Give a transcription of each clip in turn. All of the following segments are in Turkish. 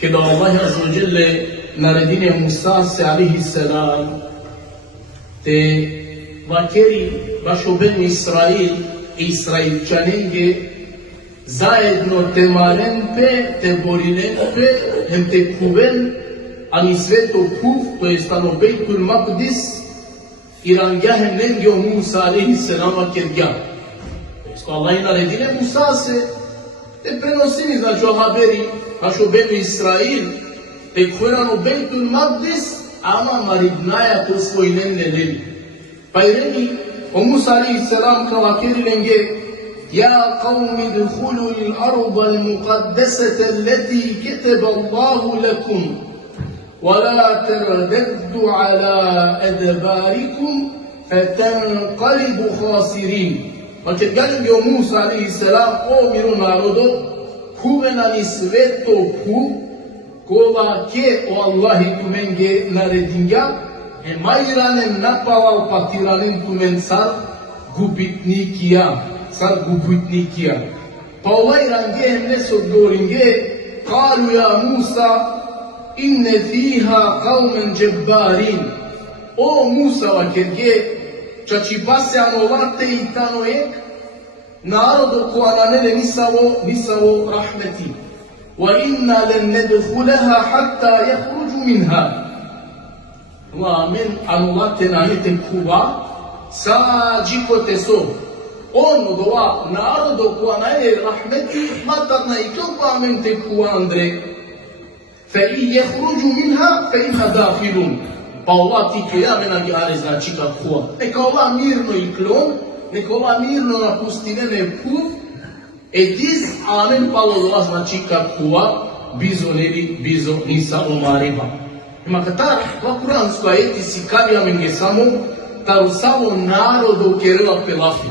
Kada Allah Azza wa Jalla naredine Musa se alaihi salam te vakeri baš u Benu Israil i Israilčanenge zajedno te marempe, te borinempe, hem te kuven, ani sveto kuf, to je stano Bejtul Maqdis, irangja hem nengio Musa alaihi salam vakergja. Ko Allah i naredine Musa se te prenosili, znači o haberi, baš u Benu Israil, te kuverano Bejtul Maqdis, ama maridnaja to svoj nenne neli. Pa i reni, o Musa alaihi salam kao vakeri lenge, يا قوم ادخلوا الأرض المقدسة التي كتب الله لكم ولا ترددوا على أدباركم فتنقلبوا خاسرين. Dakle, kažem je o Musa alaihi salam, o miro narodo, kuvenani sveto ku, kova ke o Allahi tumenge naredinja, majranem napalal patiranem tumen car gubitnikija. Sad gubitnikija. Pa ovaj range hem ne se odgovoringe, kalu ja Musa, inne fiha qaumen džebbarin. O Musa vakerge, čači basjano varte i tano ek, narodo ko ananele nisavo rahmeti. Wa inna len nedhulaha hatta jahruđu minha. Wa men anulate nanete kuva, sa džikote so. On od ova narodo koja naje rahmeti matarna i topa mente kuandre. Fe i jehruđu minha, fe inha dafilun. Pa Allah ti to ja mena gare znači kakua. Neka Allah mirno i klon, neka Allah mirno napustinene puf, tiz amen palo dola znači kakua, bizo neli, bizo nisa omariba. Ima katar, va kuransko ajeti si kavija menge samo, taru samo narodo kerela pelafi.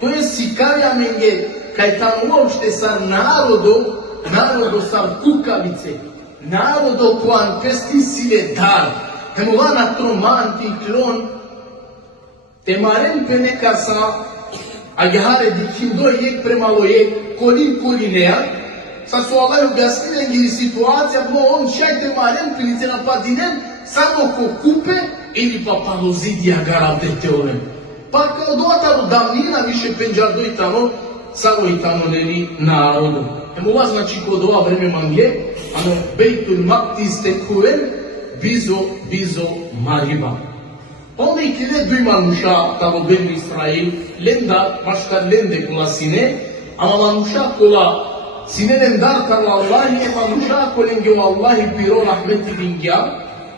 To je sikarja menge, kaj tamo uopšte sa narodo sa kukavice, narodo koan pesti sile dar, temo vana tromanti klon, te marempe neka sa agahare dikindo jek premalo jek, kolinea, sa su Allah objasnile ngiri situacija, bo on šajte marempe li te napadinem, samo ko kupe ili pa palozidija garavde teorem. Pa kao dotaru davnina više penđardo i tamo, samo i tamo neli narodu. Emo vas znači kod ova vreme manje, ano Bejtul Maqdis te kuven, bizo mariba. Onda i kile dujman muša tamo Benu Israil, lenda, maškar lende kula sine, ama manusha kula sine lendar karla Allahi, ema muša kolenge o Allahi piro rahmeti bingya,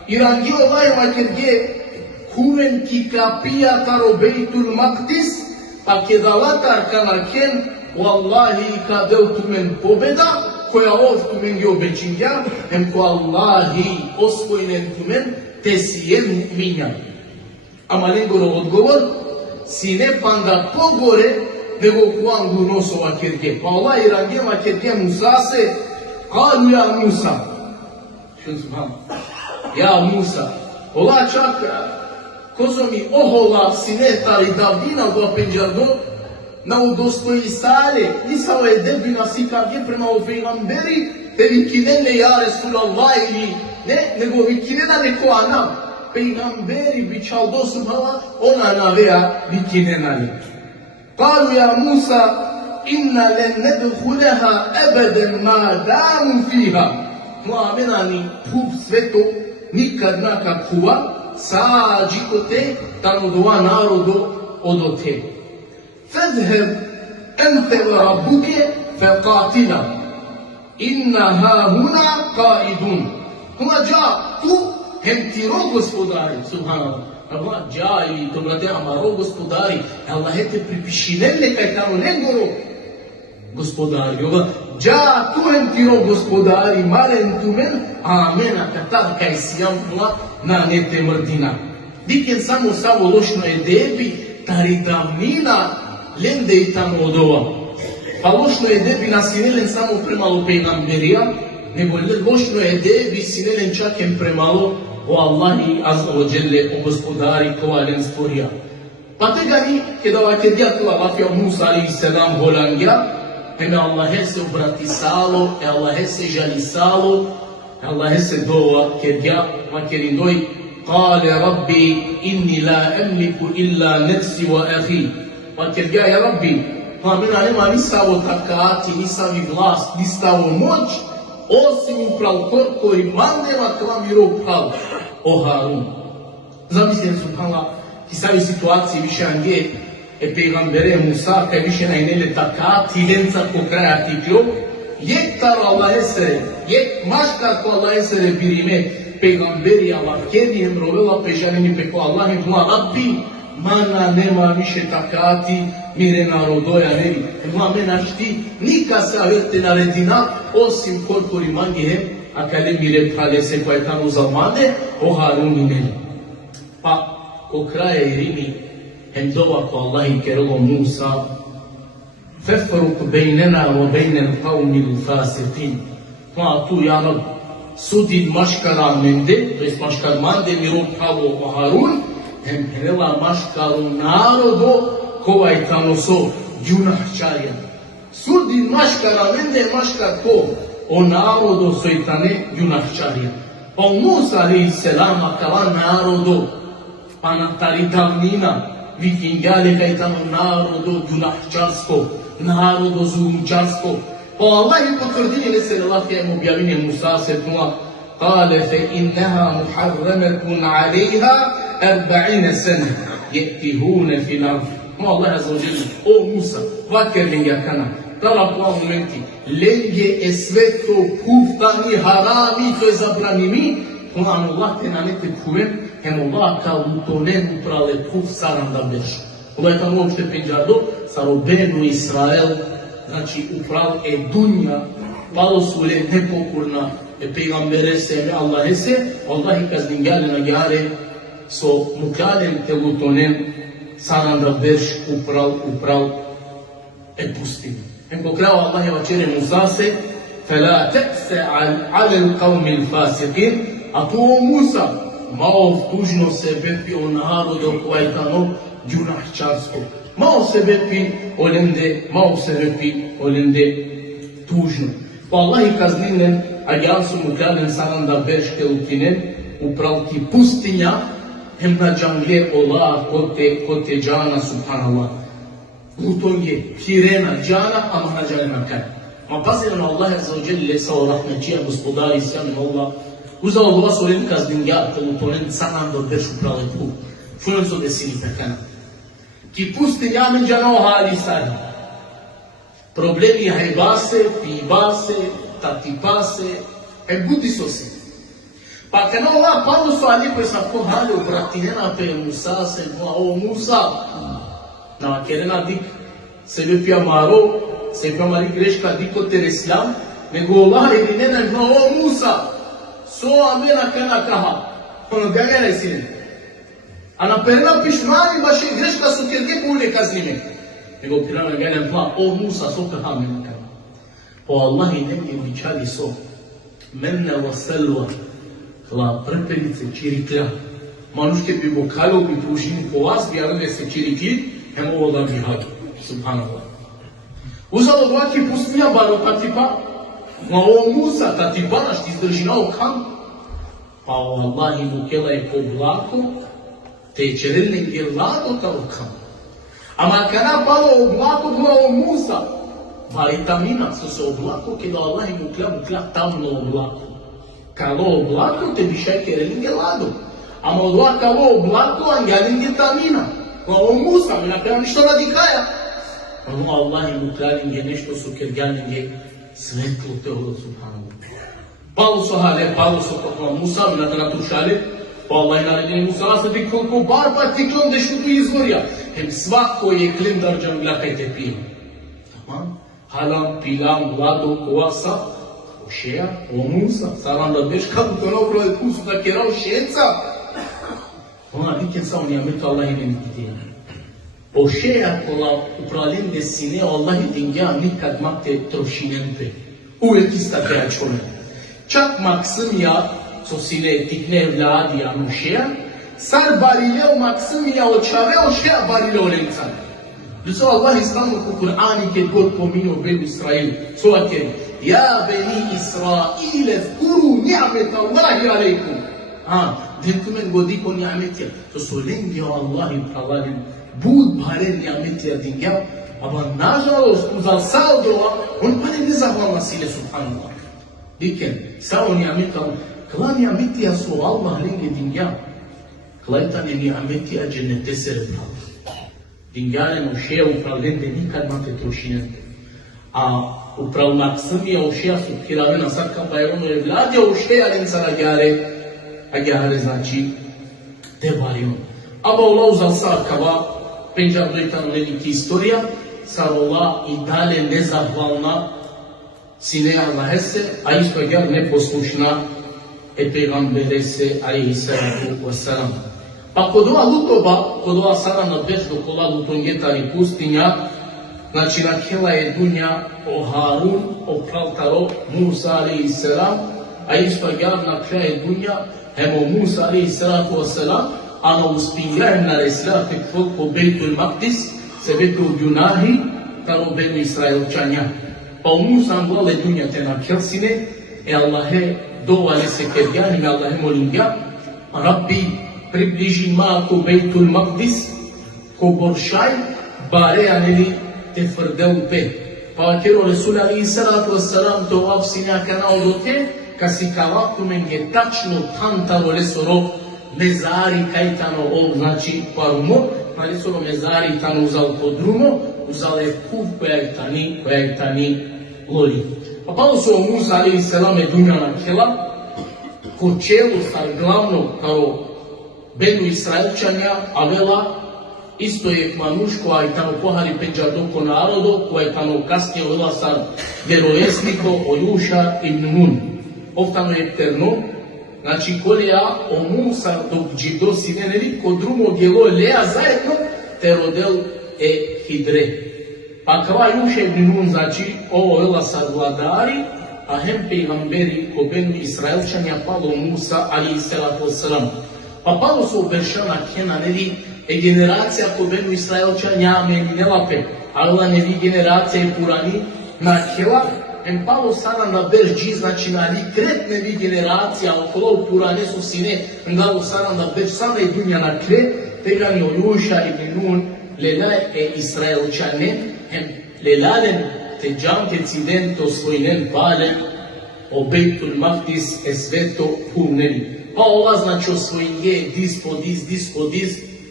irangi Allahi makerge, kuven ki kapija taro Bejtul Maqdis, pa kedalatar kanarken, wallahi ka del tumen pobeda, koja ov tumen je obećinja, em ko Allahi osvojnen tumen, te si je mu'minja. Ama negoro odgovor, si ne panda pogore, nego kuangu nosova kerke. Pa Allah i rangema kerke Musa se, kalu ja Musa. Što znam? Ja Musa. Allah čak, kozo mi ohola sinetari davdina do penđardo, na udostoji sale, nisao je debina sikavje prema o pejgamberi, te vi kinene ja Resulallah ili ne, nego vi kinena neko anam. Pejgamberi bi čaldo subhala, ona navea vi kinena li. Kalu ja Musa, inna len nedhuleha ebeden ma damu fiha. Muamenani pub sveto, nikad naka kuva, sađikote, tamo dova narodo odote. Fadheb ente wa rabbuke faqatila. Inna ha huna qaidun. Huma ja tu hem ti ro gospodari, subhanallah. Allah ja ili to brate ama ro gospodari. Allah te pripišinelle kaj tamo negoro gospodari. Ja tu hem ti ro gospodari, malen tu men, amena katar kaj sijam na nete mrdina. Diken samo samo lošno je debi, tari davnina lende i tamo od ova. Pa lošno je debi nasinelen samo premalo pejgamberija, nego lošno je debi sinelen čakem premalo o Allahi azza wa jelle, o gospodari kovalen stvorija. Pa tega ni, kada ovake djatula vafja Musa alaihi salam holangja, eme Allahe se obratisalo, Allahe se žalisalo, Allah hesse dova kerja makerindoi قال ربي إني لا أملك إلا نفسي وأخي وكرجع يا ربي فمن علم نسا وتكاتي نسا بغلاس نسا وموج osim upravljator koji mandeva kva miro prav o Harun. Zamislite subhanallah, ti stavi situaciji više angije e pejgambere Musa kaj više na inele takati lenca ko kraja tiklo yek taro Allah esere yek maškar ko Allah esere birime peygamberi Allah kedi hem rovela pežanini peko Allah im tuma Rabbi mana nema više takati mire narodoja nevi. Ima mena šti nika se averte naredina osim koliko rimangi hem a kale mire prale se koje tamo zamade o Harun imeli. Pa ko kraja Irini hem dova ko Allah im kerelo Musa فَفْرُقْ بَيْنَنَا وَبَيْنَ الْقَوْمِ الْفَاسِقِينَ Pa tu ya Rab sudi maškara mende, to jest maškar mande miro pravo o Harun, hem prela maškaru narodo kovaj tamo so džunahčarja. Sudi maškara mende maškar ko o narodo sojtane džunahčarja. Pa Musa alaihi selama kala narodo, pa na tari davnina, vikingale kaj tamo narodo džunahčarsko, narodo zulumčarsko. Pa Allah je potvrdili nesele lafke im objavine Musa se tuma قال فإنها محرمة عليها 40 سنة يأتيهون في الأرض. ما الله عز وجل o Musa fakir linga kana tala kwa momenti lenge esveto kuftani harami to je zabranimi kuma Allah te nanete kuven hem Allah ka utonen uprale kuf saram da beš. Allah je tamo uopšte penđardo sarobenu Israel znači upravo dunja malo su le nepokorna peygambere se Allah se Allah kazdingale na gare so mukalen te lutonen sananda verš upravo pustin. En pokrao Allah je vačere Musa se فلا تأس على القوم الفاسقين أتو موسى ماو tužno se bepi o narodu kvajtano džunahčarsko. Malo se bepi olende tužno. Pa Allah i kazninen, a ja su mu kladen sanan da berške lutinen, upravo ti pustinja, hem na džangle Allah kod te džana subhanallah. Luton je hirena džana, a mahna džana kaj. Ma pasira na Allah azza wa jalla sa o rahmetčija gospodari sjamin Allah. Uzao Allah su len kazdinja, te lutonen sanan da berš upravo tu. Šunem su desili pekana. Ki pustinja men džana o hali sadi. Problemi haibase, pibase, tatipase, e budi sosi. Pa kad Allah Pavlo su ali koji sam pohvalio bratinena pe Musa se o Musa na kerena dik sebe pia maro, sebe pia mari greška diko ter Islam, nego Allah ili nena o Musa so amena kana kaha. Ono gagara isine. A na perena pišmani baš greška su kerke pule kaznime. Nego pirana gane tla o Musa so kaha mena kana. Po Allah i nemge vičali so menne wa selva tla prepelice čiriklja. Manuške bi vokalo bi pružini po vas bi arve se čirikli hem ovo da bi haki. Subhanallah. Uzalo dvaki pustinja baro tatipa ma o Musa tatipa naš ti izdržina o kam. Pa o Allah i vukela je po vlako te čerelne je lado kao kam. Ama kana palo o vlako bila o Musa vitamina su se oblako kada Allah im ukla tamno oblako. Kalo oblako te bišaj kerelinge lado. Ama Allah kalo oblako angalinge tamina. Kao Musa, mi napravio ništo radi kraja. Ono Allah im uklalinge nešto su kergalinge svetlo teolo subhanallah. Palo su hale, palo su kakva Musa, mi napravio šale. Pa Allah je naredili Musa, se ti koliko barba ti klon dešu tu izgorja. Hem svako je klin darđan glakajte pije. Tamam. Halam, pilam, lado, koasa, ošeja, o Musa, saram da beš kako to napravo je pusu da kerao šeca. Ona diken sa on jametu Allah i nemi gdje. Ošeja kola upralim desine Allah i dingja nikad makte trošinente. Uvijek ista kraja čone. Čak maksım ja, co sine tikne vladi ja ošeja, sar barileo maksım ja očave ošeja barileo lencan. Doso Allah islamu u Kur'ani kad god pominio Benu Israil, sova kjer, ja beni Israile zkuru ni'mat ni'metallahi alaikum. Dentro godiko ni'metja. To su lengio Allahi pravalen. Bud bhare ni'metja dingja. Aba nažalost, uzal saldova, on pa ne nezahvalna sile, subhanallah. Diken, sao ni'metal, kla ni'metja su Allah lengje dingja. Klajtane ni'metja džennete serebral. Dingjaren u šeja upravljende nikad mate trošinen. A upravnak srmija u šeja su kiravena sad kao pa je ono je vladja u šeja rencara agjare znači te barion. Aba Allah uzal sad kava penđar dojtano nekih istorija, sad Allah i dalje nezahvalna sine Allah se, a isto agjare neposlušna pegambere se alaihi salatu wassalam. Pa kod ova lutoba, kod ova sada na beždu kola lutongetari pustinja, znači na kjela je dunja o Harun, o pravtaro Musa alaihi salam, a isto agar na kjela je dunja hemo Musa alaihi salatu wasalam, a na uspinjajem na reslati kvod po Bejtul Maqdis, se vetu junahi, taro benu Israelčanja. Pa u Musa angole dunja te na kjelsine, Allahe dovale se kedjani, Allahe molim ja, Rabbi, približi malko Bejtul Maqdis, ko boršaj, bare aneli te frdeu pe. Pa kero Resul alaihi salatu wassalam to avsinja kanao do te, kasi kavaktu men je tačno tantalo lesoro mezari kajtano ov, znači parumo, pa lesoro mezari tano uzal podrumo, uzal je kuv koja je tani loli. Pa palo su o Musa alaihi salam je dunja na kjela, ko čelo sa glavno kao Benu Israelčanja, a vela isto je manuško, a i tamo pohali penđa doko narodo, koja je tamo kasnije vela sa vjerovjesniko o Juša ibn Nun. Ovtano je terno, znači kolija o Musa dok džido si neneli, kod drugog je lo Lea zajedno, te rodel Hidre. Pa kava Juša ibn Nun, znači ovo vela sa vladari, a hem pejgamberi ko Benu Israelčanja palo Musa alaihi salatu wassalam. Pa palo su oberšana kjena nevi generacija ko Benu Israelčanja meni nelape, Allah nevi generacija i purani na kjela, en palo sada na berđi, znači na likret nevi generacija okolo purane su sine, ngalo sada na berđ, sada je dunja na kre, pegani o Juša ibn Nun, lelaj Israelčane, lelalen te džanke cidento svojnen palen, o Bejtul Maqdis sveto pumneli. Pa ova znači osvojinje dis,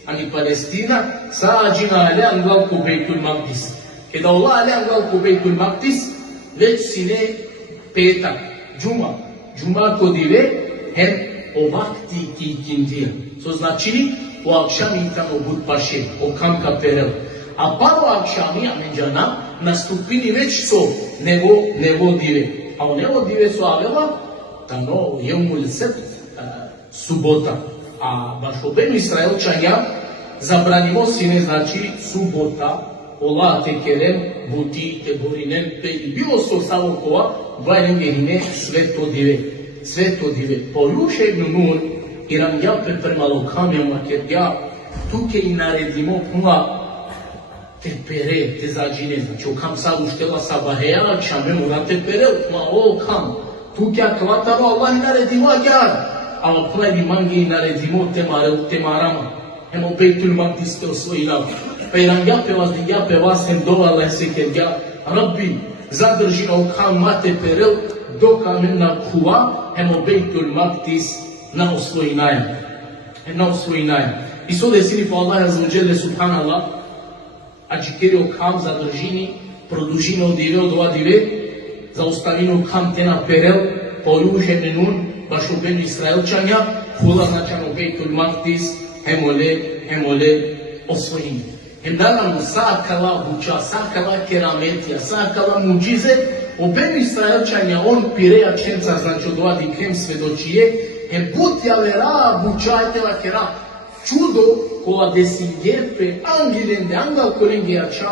ani Palestina, sađina aljan glavku Bejtul Maqdis. Kada Allah aljan glavku Bejtul Maqdis, već si ne petak, džuma kodive, hem o vakti ki kindija. To znači, o akšami tamo bud paše, o kamka perel. A pa o akšami, a međana, nastupini već so, nevo dive. A o nevo dive su avela, tano jemul sebt, subota. A baš o Benu Israelčanja zabranimo sine, znači subota, ola te kerem, buti te borinen, peli. Bilo so samo kova, vajnem gerine, sve to dive. Po Juša ibn Nun, iram ja premalo kamjama, ker ja tuke i naredimo puna te pere, te zađine, znači o kam sad uštela sa baheja, čame mora te pere, ma o kam, tuke akvataro, Allah naredimo agar. Ali pledi mangi naredimo te marama. Hemo Bejtul Maqdis te osvojila. Pa iram jape vas hem dovala se ker ja, Rabbi, zadrži na ukam mate perel, dok amen na kuva, hemo Bejtul Maqdis na osvojinajem. I so desini po Allah azzađele subhanallah, a čekeri ukam zadržini, produžino dive od ova dive, zaustavino ukam te na perel, po Juša ibn Nun, baš u Benu Israelčanja, hula značano Bejtul Maqdis, hemole osvojini. Hem naravno sakala buča, sakala kerametija, sakala muđize, u Benu Israelčanja on pireja čenca, znači od ova dikrem svedočije, hem putja vera bučajtela kera, čudo kola desi lijepe, angilende, angal kolenge jača,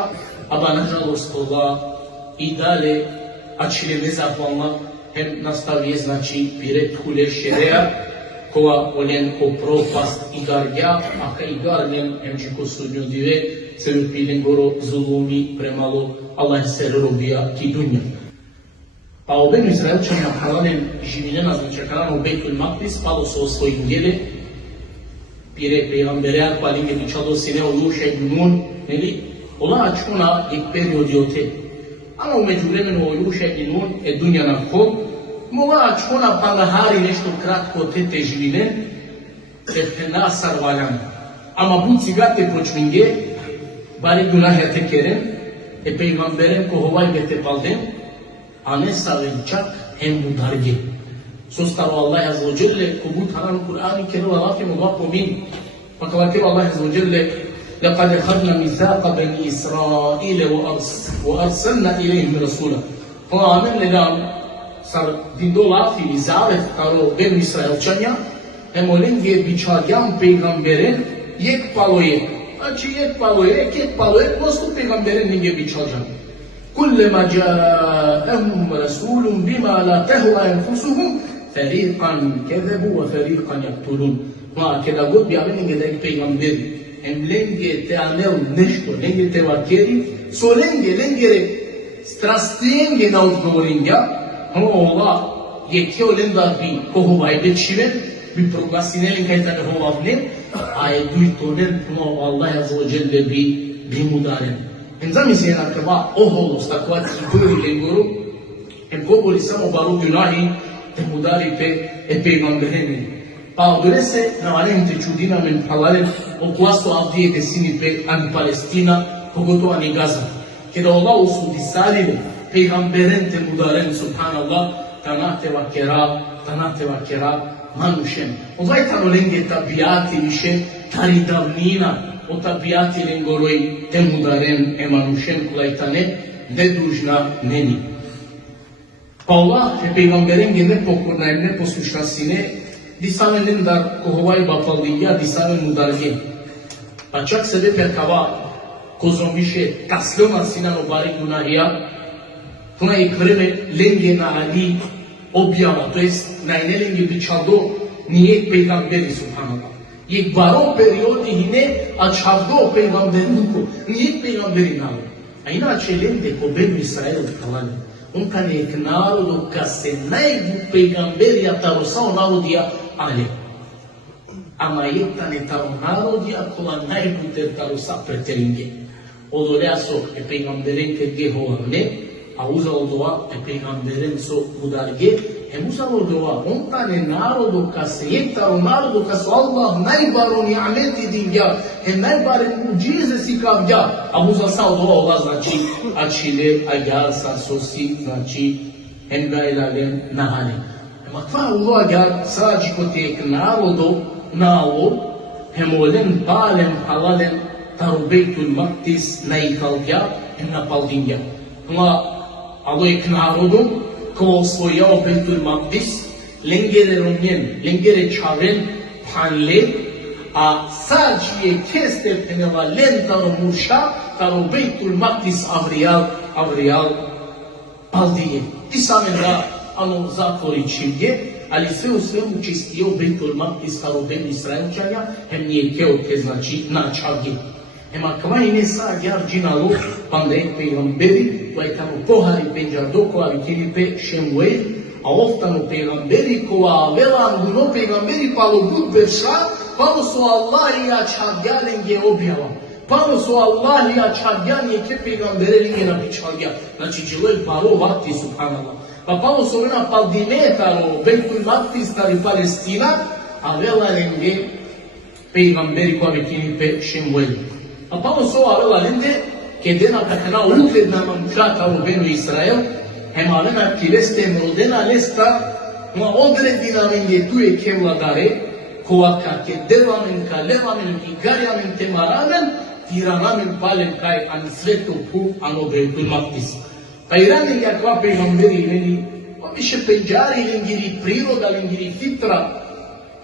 aba nažalost toga i dalje, a čile nezahvalna, hem nastavije, znači, piret hule šereja, kola oljen ko propast igarja, a ka igarljen, hem čiko sudnju dive, se upilen goro zulumi premalo, Allah se robija ki dunja. Pa ben Izraelčani napravili živine na značakarano u Bejtul Maktis, palo su osvojim djele, pire peygamberea cu alinge bichado sine o Yusha ibn Nun, neli? Ola açuna ilk periodi ote. Ama u međuvremenu o Yusha ibn Nun e dunja na khod, mola açuna pandahari nešto kratko te živine, tehtena sarvalan. Ama bu cigate počminge, bari günah te keren, e peygamberen kohovay gete palden, ane savinçak hem mudarge. Sostaro Allah Azze ve Celle kubut haran Kur'an-ı Kerim Allah'ı mudakkomin. Fakavatir Allah Azze ve Celle لَقَدْ اَخَذْنَا مِثَاقَ بَنِي إِسْرَائِيلَ وَأَرْسَلْنَا إِلَيْهِمْ رَسُولًا. Amen nedam sar dindolafi izavet karo ben İsrailčanja, emolenge biçagan peygamberen yek paloye. Znači yek paloye, prosto peygamberen nige biçagan. كُلَّمَا جَاءَهُمْ رَسُولٌ بِمَا لَا تَهْوَى أَنْفُسُهُمْ فَرِيقًا كَذَبُوا وَفَرِيقًا يَقْتُلُونَ. Ma kada god bi avenge da peygamberi, em lenge te anel nešto, lenge te vakeri, so lengere strastenge na odgovorinja, Allah je keo lenda bi kohovaj bečiven, bi proglasineli kaj tane hovavne, a je dujtonen Allah Azze ve Celle bi mudaren. Em zamisli enakava oholost, takva cikuri lengoru, em govori samo baru günahi, te mudari pe peygambereni. Pa dorese na valente čudina men halalen o kwasto avdije desini pe ani Palestina, pogotovo ani Gaza. Kada Allah usudi salile peygamberen te mudaren subhanallah, tanate vakera manušen. Odvaj tano lenge tabiati više, tari davnina, o tabiati lengoroj te mudaren manušen kulajtane, nedužna neni. Pa Allah je peygamberen ge nepokorna i neposlušna sine, disamen lindar kohovay bapaldiya disamen mudarge. Pa čak sebe perkava kozom više tasloma sinan obari gunahija, tuna je vreme lenge na Ali objava, to jest najne lenge bičaldo nije peygamberi subhanallah. Je baro periodi hine açavdo peygamberinko, nije peygamberi nalo. A inače lende ko benu Israel kalane. Unka nek narodu ka se najbu pejgamberija tarosao narodija ale. Ama jetane taro narodija kola najbu ter tarosa preteringe. Odolea so e peygamberen kerge hovavne, a uzalo doa e peygamberen so mudarge, uzalo doa unkane narodu ka se jetaro narodu ka so Allah najbaro ni'ameti dinja, najbare muđize si kavdja, a uzal sao doa ova znači açile, agar, sarsosi, znači gajlalen, nahale. Ma kva ulo agar sađi kotek narodu nalo, hemolen palem halalen taru Bejtul Maktis na ikalja, na paldinja. Ma alo ek narodu ko osvojao Bejtul Maktis, lengere romjen, lengere čavren, panle, a sađi je keste peneva lentaro muša, taro Bejtul Maktis avrijal paldije. Ti same da ano zatvori čivje, ali sve u svemu čistio Bejtul Maktis taro ben Israelčanja, hem nije keo ke znači na čavje. Ema kva ine sa gyar jinalo pande peygamberi vai tamo pohari penjado ko avikiri pe Shemuel a oftano peygamberi ko avelan guno peygamberi palo bud berša palo so Allah ya çavgyalen ge objava palo so Allah ya çavgyan ye ke peygamberi ge na biçavgya znači Joel palo vakti subhanallah pa palo so na paldimetaro Bejtul Maktis tari Palestina avelan ge peygamberi ko avikiri pe Shemuel. A Pavlo so avela linde che dena takana ukled na mančata u benu Israel, hem avena kiveste mrodena lesta, ma odredina men je tu je ke vladare, koa ka ke devamen ka levamen ki garjamen te maramen, tiranamen palen kaj an svetu ku ano Bejtul Maktis. Pa iranen ja kva peygamberi meni, ma više peđari lingiri priroda, lingiri fitra,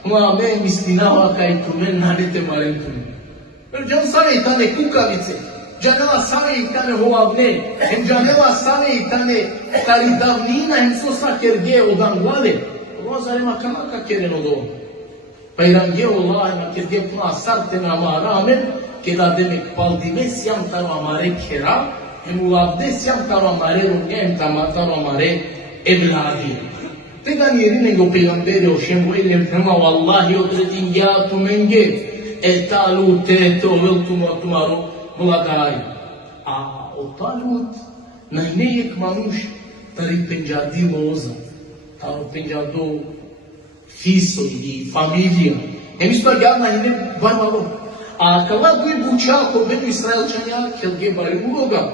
ma me mislinava kaj tu men nanete marentum. Can same tane kukavice, canela same tane hovavne, hem canela same tane tari davnina, hem sosa kerge odan glade. Rozarema kamaka keren odo. Pa irange Allah na kerge puna sarte na maramen, keda demek paldime siyam taro amare kera, hem ulavde siyam taro amare runge, hem taro amare evladi. Tega njeri nego pejgamberi o šemu ilim prema Wallahi odredin ja tu menge talut to veltumu atumaru vladari. A o talut najnejek manuš tari penjadi moza, taro penjado fiso i familija. Isto ja najne barmalo. A kada dui bučako bedu Israelčanja, kelge bari uloga.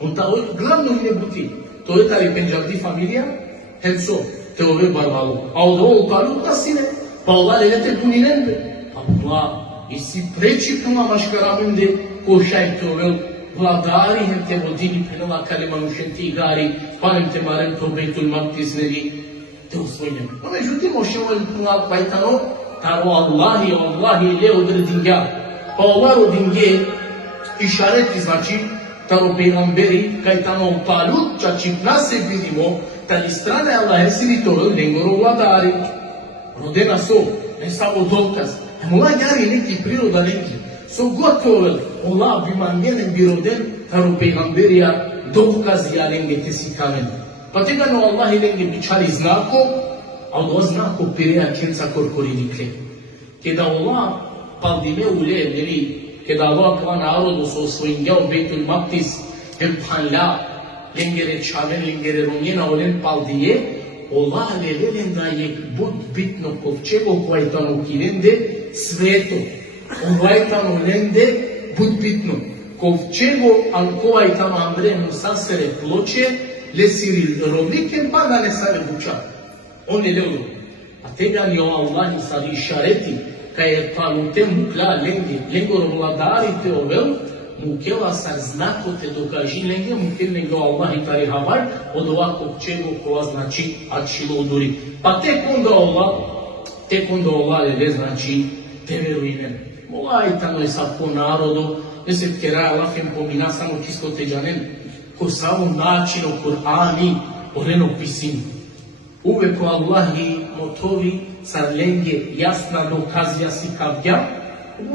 On ta glavno ne buti. To je tari penjadi familija, henso. Te ove barvalo. A od ovo talut nasine, pa ova lelete tuninende. Allah, i si preči prema maškaramende, ko šaj te ove vladari, hem te vodili penala kalima nušenti gari, panem te marem to Bejtul Maktis nevi, te osvojnjem. No međutim, oševo je punal pajtano, taro Allahi, le odredinja. Pa ova rodinje, išareti znači, taro pejgamberi, kaj tamo talut, čači nase vidimo, tali strane Allah esiri to lengoro vladari. Rodena so, ne samo dokaz. Mola jari neki priroda neki. So gotovo, Allah bi manjenem bi roden, taro pejgamberija dokaz ja lenge te si kamen. Pa tega no Allah lenge bi čali znako, a od znako pireja kenca korkorinikle. Kada Allah paldime ule, neli, kada Allah kva narodu so svojim jao Bejtul Maktis, hem panla, lengere čaven, lengere romjena olen paldiye, Allah lelelen da je bud bitno kovčevo koje tamo kirende sveto. Ovaj tamo lende bud bitno. Kovčevo an ovaj tamo Andre Musa sere ploče, lesiri rovniken pa da ne sare buča. On je lelo. A tega ni Allah sari išareti, kaj je talutem mukla lengoro vladarite ovel, mukela sar znako te dokaži lenge, mukel nego Allah i tari havar, od ovakvog čego koja znači atšilo uduri. Pa tek onda Allah lede znači te veruinem. Mola i tamo je sad po narodu, ne se tkera Allah im pomina samo čisto teđanen, ko samo način o Kur'ani, o reno pisim. Uvek o Allahi motovi sar lenge jasna dokazja si kavdja,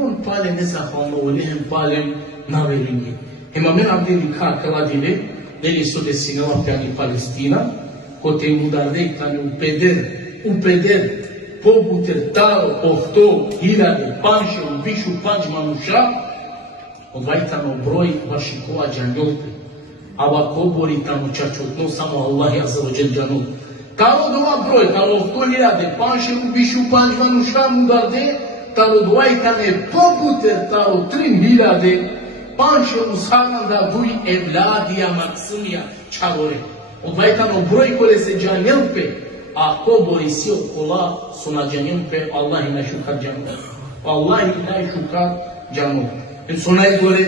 on pale nezahvalno u lehem palem na velinje. Ema men abdeli kakala dile, neli so desinela pjani Palestina, ko te mudarde i tane upeder, pobuter taro, ohto, hiljade, panše, ubišu, panč manuša, odvajtano broj vaši kova džanjolte. Ava kobori tamo čačotno, samo Allah ja za ođel džanot. Talo dova broj, talo ohto hiljade, panše, ubišu, panč manuša, mudarde, talo dvajtane pobuter taro 3000, panše ushanan da duj evladija maksimija čagore. Odvajtano broj kole se džanjelpe, a ko bori si od kola su na džanjelpe, Allah i najšukar džanjelpe. Allah i najšukar džanjelpe. Jer su najgore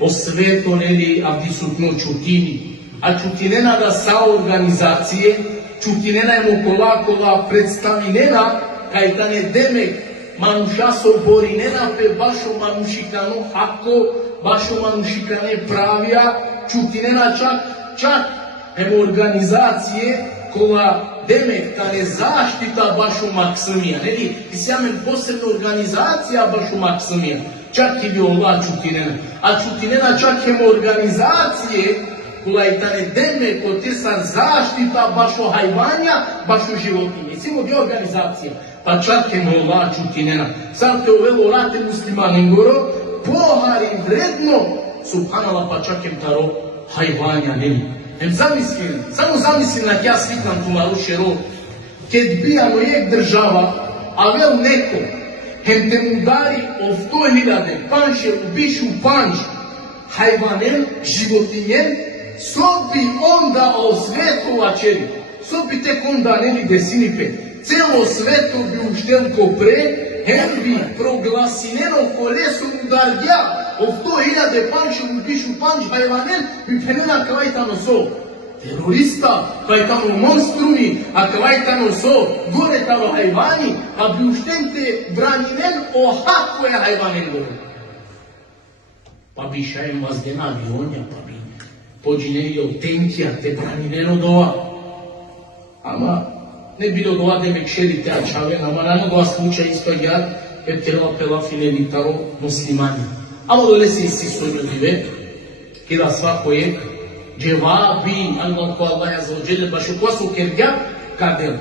o sveto neli avdi sutno čutini. A čutinena da sa organizacije, čutinena je kola predstavinena, kaj tane demek manuša so borinena pe bašo manušikanu hako, bašo manušikane pravija, čutinena čak organizacije koja demek tane zaštita bašo maksimija. Nedi, ti si jamen posebna organizacija bašo maksimija. Čak i bi ova čutinena. A čutinena čak je organizacije koja je tane demek od tesar zaštita bašo hajvanja, bašo životinje. Simo bi organizacija. Pa čak je mola čutinena. Sad te uvelo rate muslimanin goro, pohari vredno, subhanallah, pa čak je taro hajvanja neli. Samo zamislim na kja slikam tu malu šero, kad bijamo jek država, a vel neko, hem te udari o 100.000 panše, ubišu panš, hajvanen, životinjen, so bi onda o svetu vačeri, so bi tek onda neli desinipe. Celo sveto bi uštelko pre, hem bi proglasineno kolesu udarja, o 100.000 panše ubišu panš hajvanen, bi penena kaj tamo so. Terorista, kaj tamo monstrumi, a kaj tamo so, gore tamo hajvani, a bi uštente braninen o hako je hajvanen gore. Pa bi šajem vas dena avionja, pa bi pođineli od tenkija, te branineno doa. Ama, ne bilo doa demek šerite ačaven, ama nano doa slučaj isto jad, petela pela fineli taro muslimani. Amo dole se isi svoj ljudime, kida svako jek, جوابی انگار که الله عزوجل بشکوه سو کرگه کردن